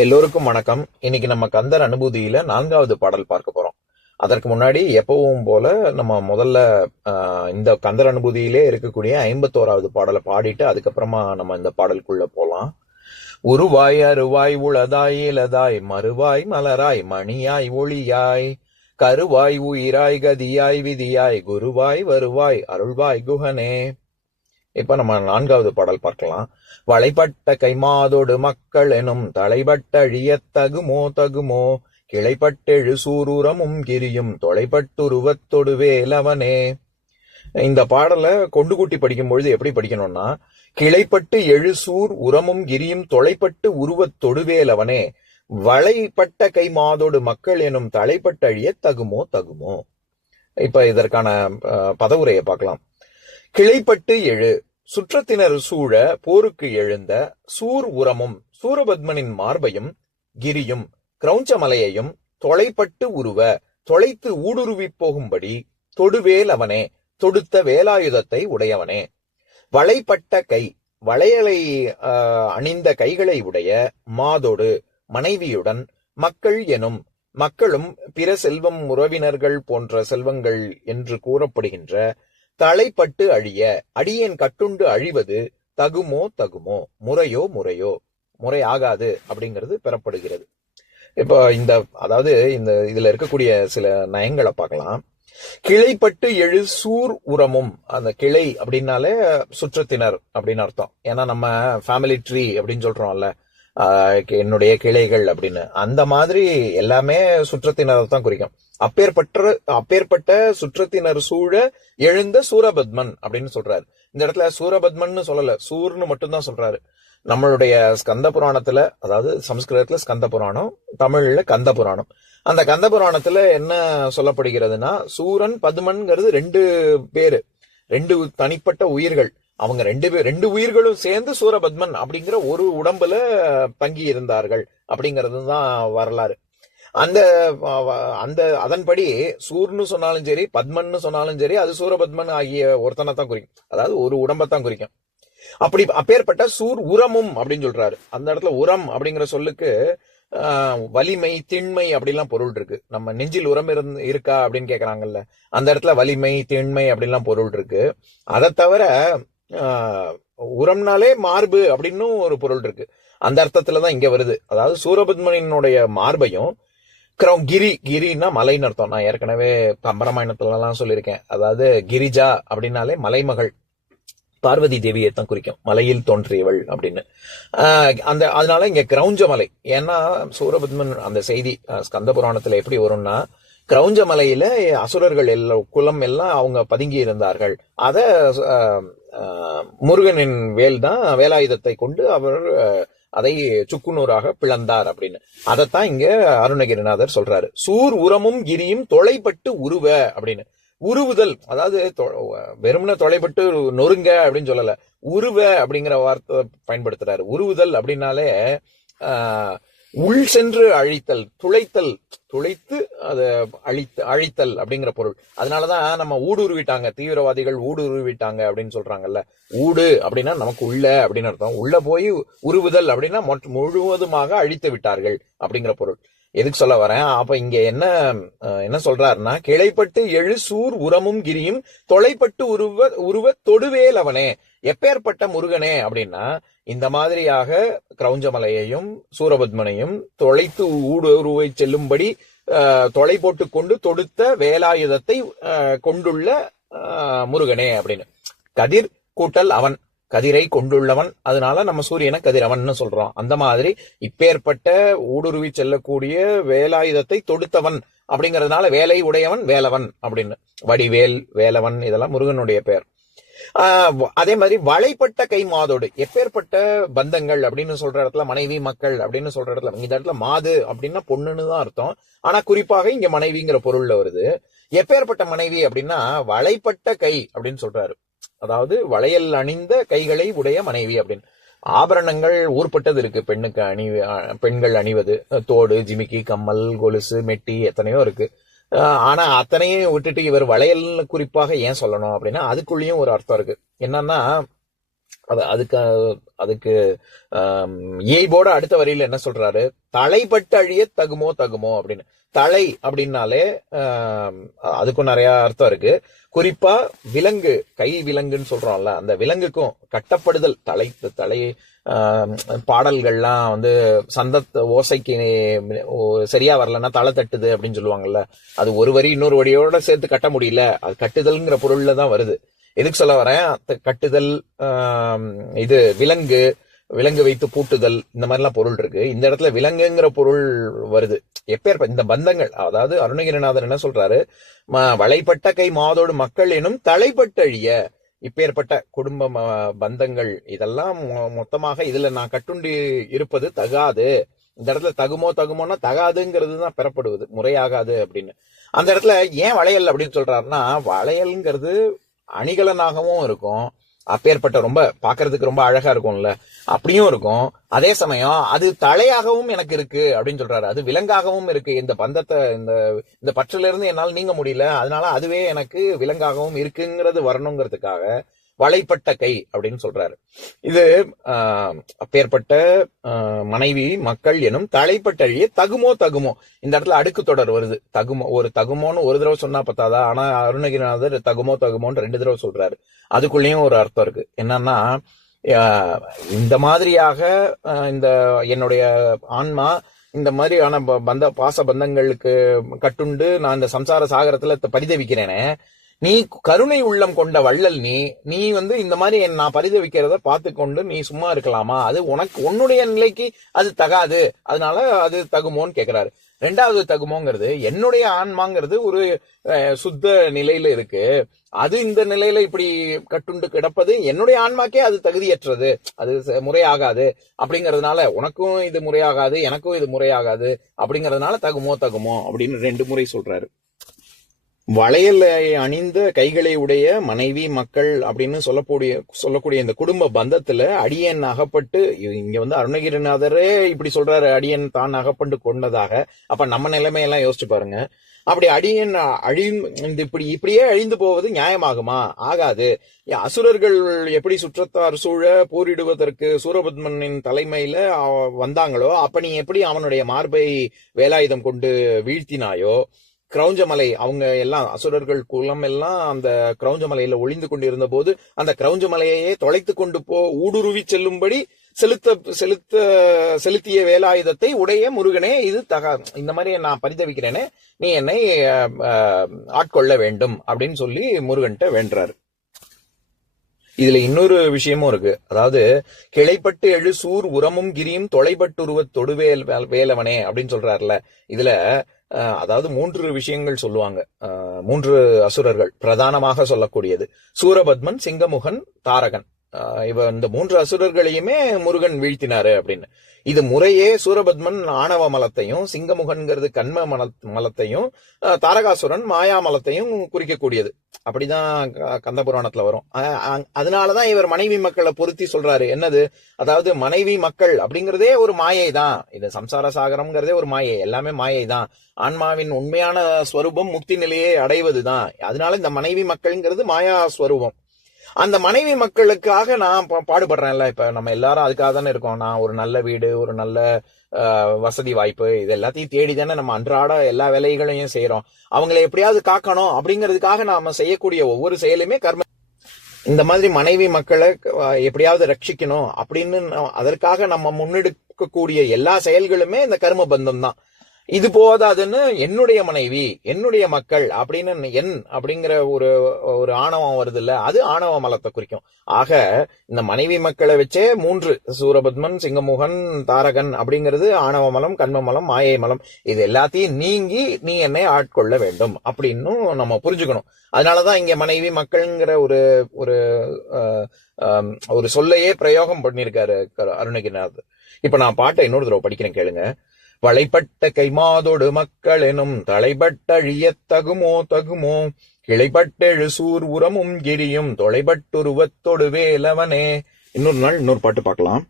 எல்லோருக்கும் வணக்கம். இன்னைக்கு நம்ம கந்தர் அனுபூதியில 4வது பாடல் பார்க்க போறோம். அதற்கு முன்னாடி எப்பவும் போல நம்ம முதல்ல இந்த கந்தர் அனுபூதியிலே இருக்கக்கூடிய 51வது பாடலை பாடிட்டு அதுக்கப்புறமா நம்ம இந்த பாடலுக்குள்ள போலாம். உருவாய் அருவாய் உளதாய் இலதாய் மறுவாய் மலராய் மணியாய் ஒளியாய் கருவாய் உயிராய் கதியாய் விதியாய் குருவாய் வருவாய் அருள்வாய் குஹனே. இப்ப நம்ம 4வது பாடல் பார்க்கலாம். வளைப்பட்ட கைமாதோடு மக்கள் எனும் தலைப்பட்ட அழியத் தகுமோ தகுமோ கிளைப்பட்டெழு சூரூரமும் கிரியும் தொலைப்பட்டுருவத்தொடு வேலவனே. இந்த பாடலை கொண்டு கூட்டி படிக்கும் பொழுது எப்படி படிக்கணும்னா, கிளைப்பட்டு எழுசூர் உரமும் கிரியும் தொலைப்பட்டு உருவத் தொடுவேலவனே வளைப்பட்ட கை மாதோடு மக்கள் எனும் தலைப்பட்ட அழிய தகுமோ தகுமோ. இப்ப இதற்கான பதவுரையை பார்க்கலாம். கிளைப்பட்டு எழு சுற்றத்தினர் சூழ போருக்கு எழுந்த சூர் உரமும் சூரபத்மனின் மார்பையும் கிரியும் கிரௌஞ்சமலையையும் தொலைப்பட்டு உருவ தொலைத்து ஊடுருவி போகும்படி தொடுவேல் அவனே தொடுத்த வேலாயுதத்தை உடையவனே. வளைப்பட்ட கை வளையலை அணிந்த கைகளை உடைய மாதோடு மனைவியுடன் மக்கள் எனும் மக்களும் பிற செல்வம் உறவினர்கள் போன்ற செல்வங்கள் என்று கூறப்படுகின்ற தலைப்பட்டு அழிய அடியேன் கட்டுண்டு அழிவது தகுமோ தகுமோ முறையோ முறையோ முறையாகாது அப்படிங்கிறது பெறப்படுகிறது. இப்போ அதாவது இதுல இருக்கக்கூடிய சில நயங்களை பார்க்கலாம். கிளைப்பட்டு எழு சூர் உரமும், அந்த கிளை அப்படின்னாலே சுற்றத்தினர் அப்படின்னு அர்த்தம். ஏன்னா நம்ம ஃபேமிலி ட்ரீ அப்படின்னு சொல்றோம்ல, என்னுடைய கிளைகள் அப்படின்னு, அந்த மாதிரி எல்லாமே சுற்றத்தினர் தான் குறிக்கும். அப்பேற்பட்ட சுற்றத்தினர் சூழ எழுந்த சூரபத்மன் அப்படின்னு சொல்றாரு. இந்த இடத்துல சூரபத்மன் சொல்லல, சூர்னு மட்டும்தான் சொல்றாரு. நம்மளுடைய ஸ்கந்த புராணத்துல, அதாவது சமஸ்கிருதத்துல ஸ்கந்த புராணம், தமிழ்ல கந்த புராணம். அந்த கந்த புராணத்துல என்ன சொல்லப்படுகிறதுனா, சூரன் பத்மன்கிறது 2 பேரு, 2 தனிப்பட்ட உயிர்கள். அவங்க 2 உயிர்களும் சேர்ந்து சூரபத்மன் அப்படிங்கிற ஒரு உடம்புல தங்கி இருந்தார்கள் அப்படிங்கிறது தான் வரலாறு. அதன்படி சூர்னு சொன்னாலும் சரி, பத்மன்னு சொன்னாலும் சரி, அது சூரபத்மன் ஆகிய ஒருத்தனை தான் குறிக்கும், அதாவது ஒரு உடம்பைத்தான் குறிக்கும். அப்பேற்பட்ட சூர் உரமும் அப்படின்னு சொல்றாரு. அந்த இடத்துல உரம் அப்படிங்கிற சொல்லுக்கு வலிமை திண்மை அப்படிலாம் பொருள் இருக்கு. நம்ம நெஞ்சில் உரம் இருக்கா அப்படின்னு கேக்குறாங்கல்ல, அந்த இடத்துல வலிமை திண்மை அப்படின்லாம் பொருள் இருக்கு. அதை தவிர உரம்னாலே மார்பு அப்படின்னு ஒரு பொருள் இருக்கு. அந்த அர்த்தத்துலதான் இங்க வருது. அதாவது சூரபத்மனினுடைய மார்பையும் கிரின்னா மலைன்னு அர்த்தம். நான் ஏற்கனவே கம்பராமாயணத்துல எல்லாம் சொல்லியிருக்கேன். அதாவது கிரிஜா அப்படின்னாலே மலைமகள், பார்வதி தேவியை தான் குறிக்கும், மலையில் தோன்றியவள் அப்படின்னு. அதனால இங்க கிரௌஞ்ச மலை. ஏன்னா சூரபத்மன் அந்த செய்தி ஸ்கந்த புராணத்துல எப்படி வரும்னா, கிரௌஞ்ச மலையில அசுரர்கள் குலம் எல்லாம் அவங்க பதுங்கி இருந்தார்கள். அத முருகனின் வேல் தான் வேலாயுதத்தை கொண்டு அவர் அதை சுக்குநூறாக பிளந்தார் அப்படின்னு. அதைத்தான் இங்க அருணகிரிநாதர் சொல்றாரு. சூர் உரமும் கிரியும் தொலைப்பட்டு உருவ அப்படின்னு. உருவுதல், அதாவது வெறுமன தொலைப்பட்டு நொறுங்க அப்படின்னு சொல்லல, உருவ அப்படிங்கிற வார்த்தை பயன்படுத்துறாரு. உருவுதல் அப்படின்னாலே உள் சென்று அழித்தல், துளைத்து அதை அழித்தல் அப்படிங்கிற பொருள். அதனாலதான் நம்ம ஊடுருவிட்டாங்க, தீவிரவாதிகள் ஊடுருவிட்டாங்க அப்படின்னு சொல்றாங்கல்ல. ஊடு அப்படின்னா நமக்கு உள்ள அப்படின்னு அர்த்தம். உள்ள போய் உருவுதல் அப்படின்னா முழுவதுமாக அழித்து விட்டார்கள் அப்படிங்கிற பொருள். எதுக்கு சொல்ல வரேன், அப்ப இங்க என்ன சொல்றாருன்னா, கிளைப்பட்டு எழு சூர் உரமும் கிரியும் தொலைப்பட்டு உருவ தொடுவேல் அவனே. எப்பேற்பட்ட முருகனே அப்படின்னா, இந்த மாதிரியாக கிரௌஞ்சமலையையும் சூரபத்மனையும் தொலைத்து ஊடுருவை செல்லும்படி தொலை போட்டு கொண்டு தொடுத்த வேலாயுதத்தை கொண்டுள்ள முருகனே அப்படின்னு. கதிர் கூட்டல் அவன், கதிரை கொண்டுள்ளவன், அதனால நம்ம சூரியனை கதிரவன் சொல்றோம். அந்த மாதிரி இப்பேற்பட்ட ஊடுருவி செல்லக்கூடிய வேலாயுதத்தை தொடுத்தவன் அப்படிங்கறதுனால வேலை உடையவன் வேலவன் அப்படின்னு. வடிவேல், வேலவன் இதெல்லாம் முருகனுடைய பெயர். அதே மாதிரி வளைப்பட்ட கை மாதோடு, எப்பேற்பட்ட பந்தங்கள் அப்படின்னு சொல்ற இடத்துல மனைவி மக்கள் அப்படின்னு சொல்ற இடத்துல, இந்த இடத்துல மாது அப்படின்னா பொண்ணுன்னு தான் அர்த்தம். ஆனா குறிப்பாக இங்க மனைவிங்கிற பொருள்ல வருது. எப்பேற்பட்ட மனைவி அப்படின்னா வளைப்பட்ட கை அப்படின்னு சொல்றாரு. அதாவது வளையல் அணிந்த கைகளை உடைய மனைவி அப்படின்னு. ஆபரணங்கள் ஊர்பட்டது இருக்கு பெண்கள் அணிவது. தோடு, ஜிமிக்கி, கம்மல், கொலுசு, மெட்டி எத்தனையோ இருக்கு. ஆனா அத்தனையும் விட்டுட்டு இவர் வளையல் குறிப்பாக ஏன் சொல்லணும் அப்படின்னா, அதுக்குள்ளேயும் ஒரு அர்த்தம் இருக்கு. என்னன்னா, அதுக்கு அதுக்கு இயைபோட அடுத்த வரியில என்ன சொல்றாரு, தலைப்பட்டு அழிய தகுமோ தகுமோ அப்படின்னு. தலை அப்படின்னாலே அதுக்கும் நிறைய அர்த்தம் இருக்கு. குறிப்பா விலங்கு, கை விலங்குன்னு சொல்றோம்ல, அந்த விலங்குக்கும் கட்டப்படுதல், தலை பாடல்கள்லாம் வந்து சந்த ஓசைக்கு சரியா வரலன்னா தலை தட்டுது அப்படின்னு சொல்லுவாங்கல்ல, அது ஒரு வரி இன்னொரு வரியோட சேர்த்து கட்ட முடியல, அது கட்டுதல்ங்கிற பொருள்ல தான் வருது. எதுக்கு சொல்ல வரேன், கட்டுதல், இது விலங்கு வைத்து பூட்டுதல், இந்த மாதிரிலாம் பொருள் இருக்கு. இந்த இடத்துல விலங்குங்கிற பொருள் வருது. எப்பேற்ப இந்த பந்தங்கள், அதாவது அருணகிரிநாதர் என்ன சொல்றாரு, வளைப்பட்ட கை மாதோடு மக்கள் எனும் தலைப்பட்டழிய, இப்பேற்பட்ட குடும்ப பந்தங்கள் இதெல்லாம் மொத்தமாக இதுல நான் கட்டுண்டு இருப்பது தகாது. இந்த இடத்துல தகுமோன்னா தகாதுங்கிறது தான் பெறப்படுவது, முறையாகாது அப்படின்னு. அந்த இடத்துல ஏன் வளையல் அப்படின்னு சொல்றாருன்னா, வளையல்ங்கிறது அணிகலனாகவும் இருக்கும், அப்பேற்பட்ட ரொம்ப பாக்குறதுக்கு ரொம்ப அழகா இருக்கும்ல, அப்படியும் இருக்கும். அதே சமயம் அது தலையாகவும் எனக்கு இருக்கு அப்படின்னு சொல்றாரு, அது விலங்காகவும் இருக்கு. இந்த பந்தத்தை, இந்த பற்றில இருந்து என்னால் நீங்க முடியல, அதனால அதுவே எனக்கு விலங்காகவும் இருக்குங்கிறது வரணுங்கிறதுக்காக வளைப்பட்ட கை அப்படின்னு சொல்றாரு. இது அப்பேற்பட்ட மனைவி மக்கள் எனும் தலைப்பட்டழிய தகுமோ தகுமோ. இந்த இடத்துல அடுக்கு தொடர் வருது. ஒரு தகுமோன்னு ஒரு தடவை சொன்னா பத்தாதா, ஆனா அருணகிரிநாதர் தகுமோ தகுமோன்னு 2 தடவை சொல்றாரு. அதுக்குள்ளேயும் ஒரு அர்த்தம் இருக்கு. என்னன்னா, இந்த மாதிரியாக இந்த என்னுடைய ஆன்மா இந்த மாதிரியான பாச பந்தங்களுக்கு கட்டுண்டு நான் இந்த சம்சார சாகரத்துல பரிதவிக்கிறேனே, நீ கருணை உள்ளம் கொண்ட வள்ளல், நீ வந்து இந்த மாதிரி நான் பரிதவிக்கிறத பார்த்து கொண்டு நீ சும்மா இருக்கலாமா? அது உன்னுடைய நிலைக்கு அது தகாது, அதனால அது தகுமோன்னு கேக்குறாரு. 2வது தகுமோங்கிறது, என்னுடைய ஆன்மாங்கிறது ஒரு சுத்த நிலையில இருக்கு, அது இந்த நிலையில இப்படி கட்டுண்டு கிடப்பது என்னுடைய ஆன்மாக்கே அது தகுதியற்றது, அது முறையாகாது. அப்படிங்கறதுனால உனக்கும் இது முறையாகாது, எனக்கும் இது முறையாகாது, அப்படிங்கறதுனால தகுமோ அப்படின்னு 2 முறை சொல்றாரு. வளையலை அணிந்த கைகளை உடைய மனைவி மக்கள் அப்படின்னு சொல்லக்கூடிய இந்த குடும்ப பந்தத்துல அடியன் அகப்பட்டு, இங்க வந்து அருணகிரிநாதரே இப்படி சொல்றாரு, அடியன் தான் அகப்பட்டு கொண்டதாக. அப்ப நம்ம நிலைமையெல்லாம் யோசிச்சு பாருங்க. அப்படி அடியன் இப்படியே அழிந்து போவது நியாயமாகுமா? ஆகாது. அசுரர்கள் எப்படி சுற்றத்தார் சூழ போரிடுவதற்கு சூரபத்மனின் தலைமையில வந்தாங்களோ, அப்ப நீ எப்படி அவனுடைய மார்பை வேலாயுதம் கொண்டு வீழ்த்தினாயோ, கிரௌஞ்சமலை, அவங்க எல்லாம் அசுரர்கள் குலம் எல்லாம் அந்த கிரௌஞ்சமலையில ஒளிந்து கொண்டிருந்த போது அந்த கிரௌஞ்சமலையே தொலைத்து கொண்டு ஊடுருவி செல்லும்படி செலுத்திய வேலாயுதத்தை உடைய முருகனே, இது இந்த மாதிரி நான் பரிதவிக்கிறேனே, நீ என்னை ஆட்கொள்ள வேண்டும் அப்படின்னு சொல்லி முருகன்ட்ட வேண்டுறாரு. இதுல இன்னொரு விஷயமும் இருக்கு. அதாவது கிளைப்பட்டு எழு சூர் உரமும் கிரியும் தொலைபட்டுருவ தொடுவேல் வேலவனே அப்படின்னு சொல்றாருல. இதுல அதாவது 3 விஷயங்கள் சொல்லுவாங்க. 3 அசுரர்கள் பிரதானமாக சொல்லக்கூடியது, சூரபத்மன், சிங்கமுகன், தாரகன். இந்த 3 அசுரர்களையுமே முருகன் வீழ்த்தினாரு அப்படின்னு. இது முறையே சூரபத்மன் ஆணவ மலத்தையும், சிங்கமுகன்கிறது கண்ம மலத்தையும், தாரகாசுரன் மாயா மலத்தையும் குறிக்கக்கூடியது. அப்படிதான் கந்த புராணத்துல வரும். அதனாலதான் இவர் மனைவி மக்களை பொருத்தி சொல்றாரு. என்னது, அதாவது மனைவி மக்கள் அப்படிங்கறதே ஒரு மாயை தான். இது சம்சார சாகரம்ங்கிறதே ஒரு மாயை, எல்லாமே மாயை தான். ஆன்மாவின் உண்மையான ஸ்வரூபம் முக்தி நிலையை அடைவதுதான். அதனால இந்த மனைவி மக்கள்ங்கிறது மாயா ஸ்வரூபம். அந்த மனைவி மக்களுக்காக நான் பாடுபடுறேன்ல. இப்ப நம்ம எல்லாரும் அதுக்காக தானே இருக்கோம். நான் ஒரு நல்ல வீடு, ஒரு நல்ல வசதி வாய்ப்பு, இது எல்லாத்தையும் தேடி தானே நம்ம அன்றாட எல்லா வேலைகளையும் செய்யறோம். அவங்களை எப்படியாவது காக்கணும் அப்படிங்கிறதுக்காக நாம செய்யக்கூடிய ஒவ்வொரு செயலுமே கர்ம. இந்த மாதிரி மனைவி மக்களை எப்படியாவது ரட்சிக்கணும் அப்படின்னு அதற்காக நம்ம முன்னெடுக்கக்கூடிய எல்லா செயல்களுமே இந்த கர்ம பந்தம் தான். இது போதாதுன்னு என்னுடைய மனைவி, என்னுடைய மக்கள் அப்படின்னு அப்படிங்கிற ஒரு ஆணவம் வருது இல்ல, அது ஆணவ மலத்தை குறிக்கும். ஆக இந்த மனைவி மக்களை வச்சே 3, சூரபத்மன், சிங்கமுகன், தாரகன் அப்படிங்கிறது ஆணவ மலம், கண்ம மலம், மாயை மலம், இது எல்லாத்தையும் நீங்கி நீ என்னை ஆட்கொள்ள வேண்டும் அப்படின்னு நம்ம புரிஞ்சுக்கணும். அதனாலதான் இங்க மனைவி மக்கள்ங்கிற ஒரு சொல்லையே பிரயோகம் பண்ணிருக்காரு அருணகிரிநாதர். இப்ப நான் பாட்டை இன்னொரு தடவை படிக்கிறேன், கேளுங்க. வளைப்பட்ட கைமாதோடு மக்கள் எனும் தலைபட்டழிய தகுமோ கிளைப்பட்டெழு சூர் உரமும் கிரியும் தொலைபட்டுருவத்தொடு வேலவனே. இன்னொரு நாள் இன்னொரு பாட்டு பார்க்கலாம்.